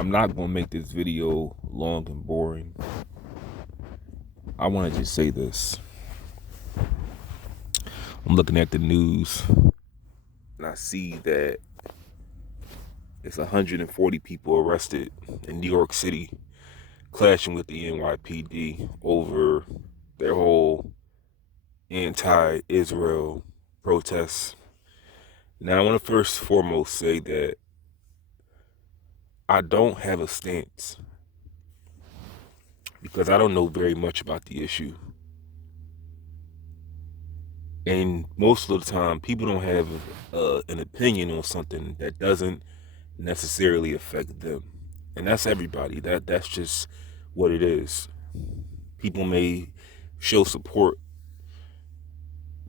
I'm not going to make this video long and boring. I want to just say this. I'm looking at the news and I see that it's 140 people arrested in New York City clashing with the NYPD over their whole anti-Israel protests. Now, I want to first and foremost say that I don't have a stance because I don't know very much about the issue. And most of the time, people don't have an opinion on something that doesn't necessarily affect them. And that's everybody. That's just what it is. People may show support,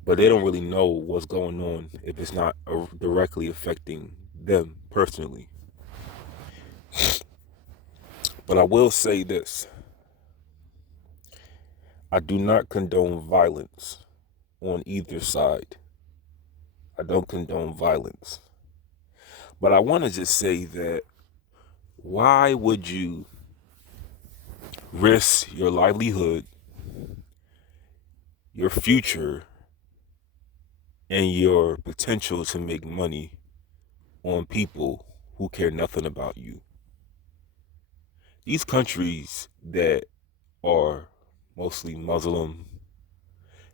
but they don't really know what's going on if it's not directly affecting them personally. But I will say this. I do not condone violence on either side. I don't condone violence. But I want to just say that why would you risk your livelihood, your future, and your potential to make money on people who care nothing about you? These countries that are mostly Muslim,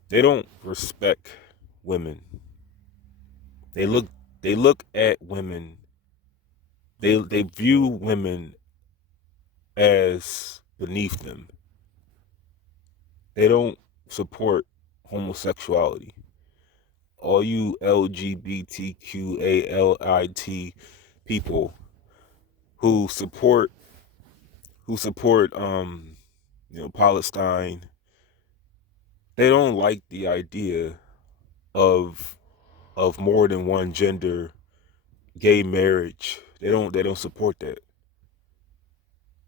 they don't respect women. They look at women, they view women as beneath them. They don't support homosexuality. All you LGBTQALIT people who support Palestine, they don't like the idea of more than one gender, gay marriage. They don't support that.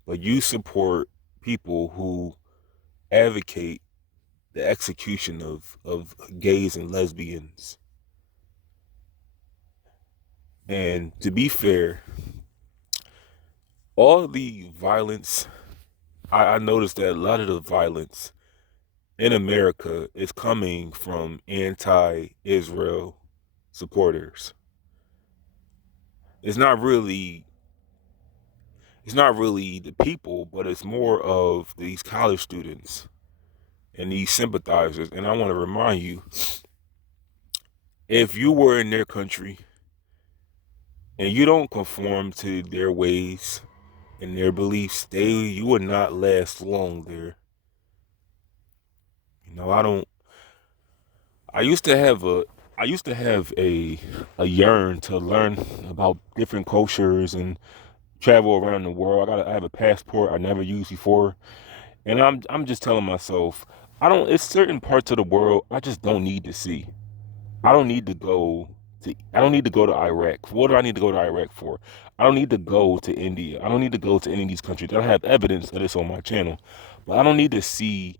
But you support people who advocate the execution of gays and lesbians. And to be fair, all the violence, I noticed that a lot of the violence in America is coming from anti-Israel supporters. It's not really the people, but it's more of these college students and these sympathizers. And I want to remind you, if you were in their country and you don't conform to their ways and their beliefs, you would not last long there. I used to have a yearn to learn about different cultures and travel around the world. I have a passport I never used before. And I'm just telling myself, it's certain parts of the world I just don't need to see. I don't need to go to Iraq. What do I need to go to Iraq for? I don't need to go to India. I don't need to go to any of these countries. I have evidence of this on my channel. But I don't need to see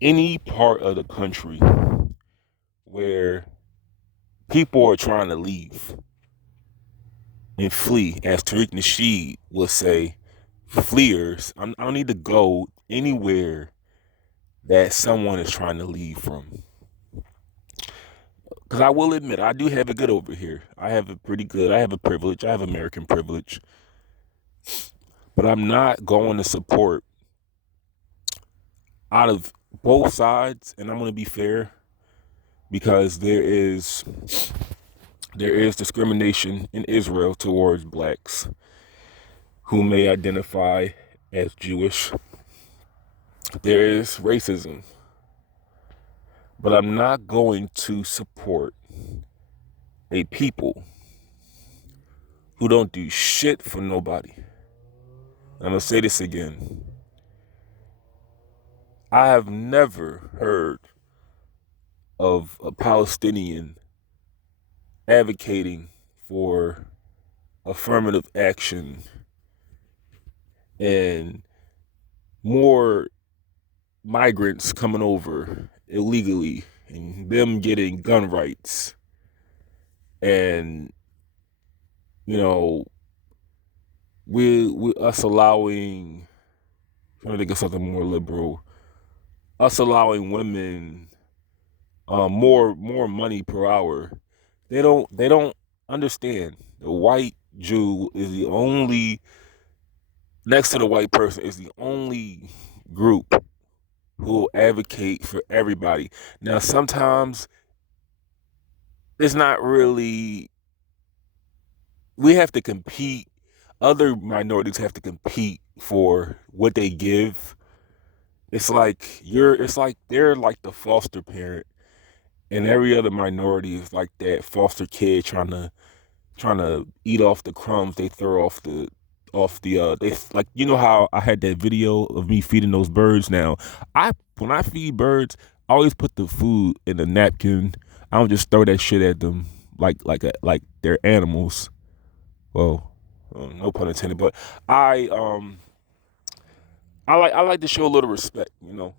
any part of the country where people are trying to leave and flee. As Tariq Nasheed will say, fleers. I don't need to go anywhere that someone is trying to leave from. Because I will admit, I do have it good over here. I have it pretty good. I have a privilege. I have American privilege. But I'm not going to support out of both sides. And I'm going to be fair because there is discrimination in Israel towards blacks who may identify as Jewish. There is racism. But I'm not going to support a people who don't do shit for nobody. I'm going to say this again. I have never heard of a Palestinian advocating for affirmative action and more migrants coming over illegally and them getting gun rights and we us allowing, trying to think of something more liberal, us allowing women more money per hour. They don't understand. The white Jew is the only, next to the white person, is the only group who will advocate for everybody. Now sometimes it's not really, we have to compete, other minorities have to compete for what they give. It's like they're like the foster parent, and every other minority is like that foster kid trying to eat off the crumbs they throw off the they, like, you know how I had that video of me feeding those birds. Now I when I feed birds, I always put the food in a napkin. I don't just throw that shit at them like they're animals. Well, no pun intended, but I um I like to show a little respect, you know.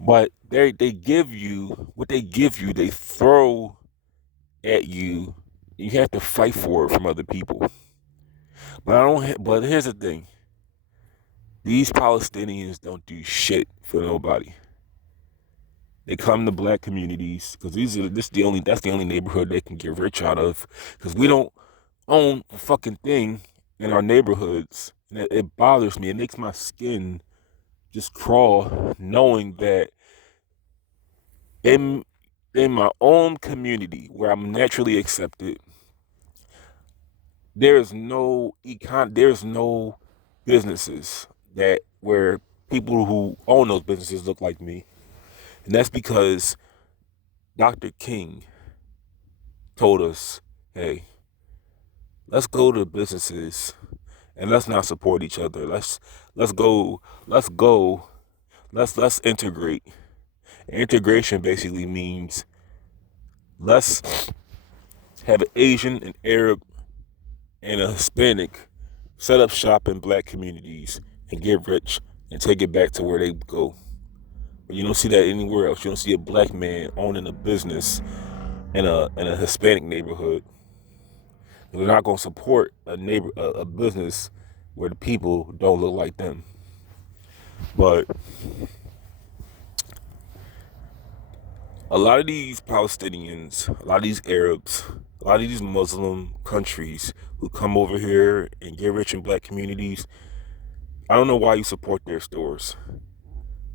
But they give you what they give you, they throw at you. You have to fight for it from other people. But I don't. But here's the thing: these Palestinians don't do shit for nobody. They come to black communities because that's the only neighborhood they can get rich out of. Because we don't own a fucking thing in our neighborhoods, and it bothers me. It makes my skin just crawl knowing that in in my own community where I'm naturally accepted, there's no businesses that where people who own those businesses look like me. And that's because Dr. King told us, hey, let's go to businesses and let's not support each other. Let's go, let's go, let's integrate. Integration basically means let's have an Asian, an Arab, and a Hispanic set up shop in black communities and get rich and take it back to where they go. But you don't see that anywhere else. You don't see a black man owning a business in a Hispanic neighborhood. They're not gonna support a business where the people don't look like them. But a lot of these Palestinians, a lot of these Arabs, a lot of these Muslim countries who come over here and get rich in black communities, I don't know why you support their stores.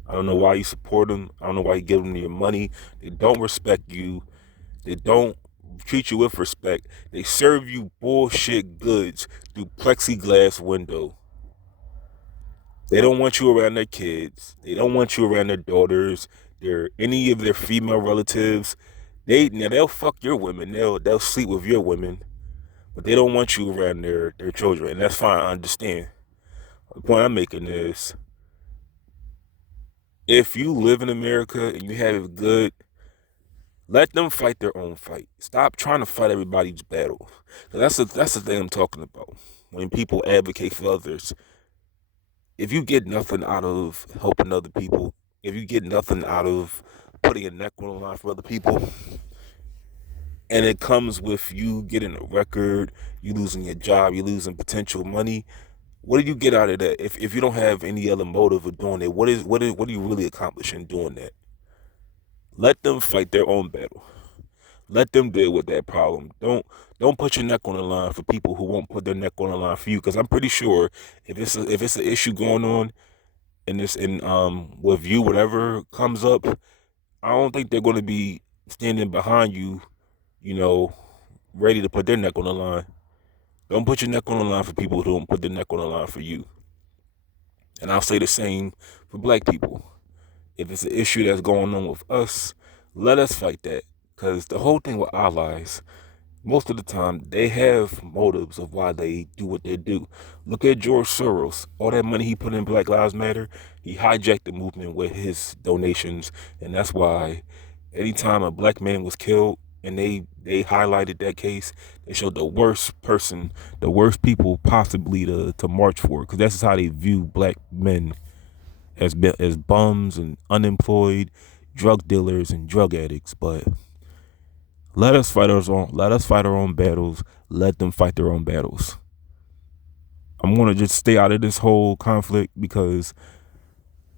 I don't know why you support them. I don't know why you give them your money. They don't respect you. They don't treat you with respect. They serve you bullshit goods through plexiglass window. They don't want you around their kids. They don't want you around their daughters. Any of their female relatives. They'll fuck your women. They'll sleep with your women, but they don't want you around their children, and that's fine. I understand. The point I'm making is, if you live in America and you have it good, let them fight their own fight. Stop trying to fight everybody's battle. That's the thing I'm talking about. When people advocate for others, if you get nothing out of helping other people, if you get nothing out of putting your neck on the line for other people, and it comes with you getting a record, you losing your job, you losing potential money, what do you get out of that? If you don't have any other motive of doing it, what do you really accomplish in doing that? Let them fight their own battle. Let them deal with that problem. Don't put your neck on the line for people who won't put their neck on the line for you. Because I'm pretty sure if it's an issue going on in this in with you, whatever comes up, I don't think they're going to be standing behind you, you know, ready to put their neck on the line. Don't put your neck on the line for people who don't put their neck on the line for you. And I'll say the same for black people. If it's an issue that's going on with us, let us fight that. Because the whole thing with allies, most of the time, they have motives of why they do what they do. Look at George Soros. All that money he put in Black Lives Matter, he hijacked the movement with his donations. And that's why anytime a black man was killed and they highlighted that case, they showed the worst person, the worst people possibly to march for. Because that's how they view black men, as bums and unemployed, drug dealers and drug addicts. But let us fight our own battles. Let them fight their own battles. I'm gonna just stay out of this whole conflict because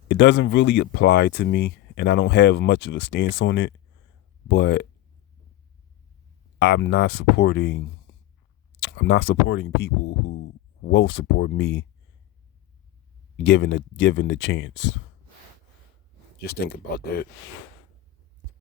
it doesn't really apply to me, and I don't have much of a stance on it. But I'm not supporting. I'm not supporting people who won't support me, given the chance. Just think about that.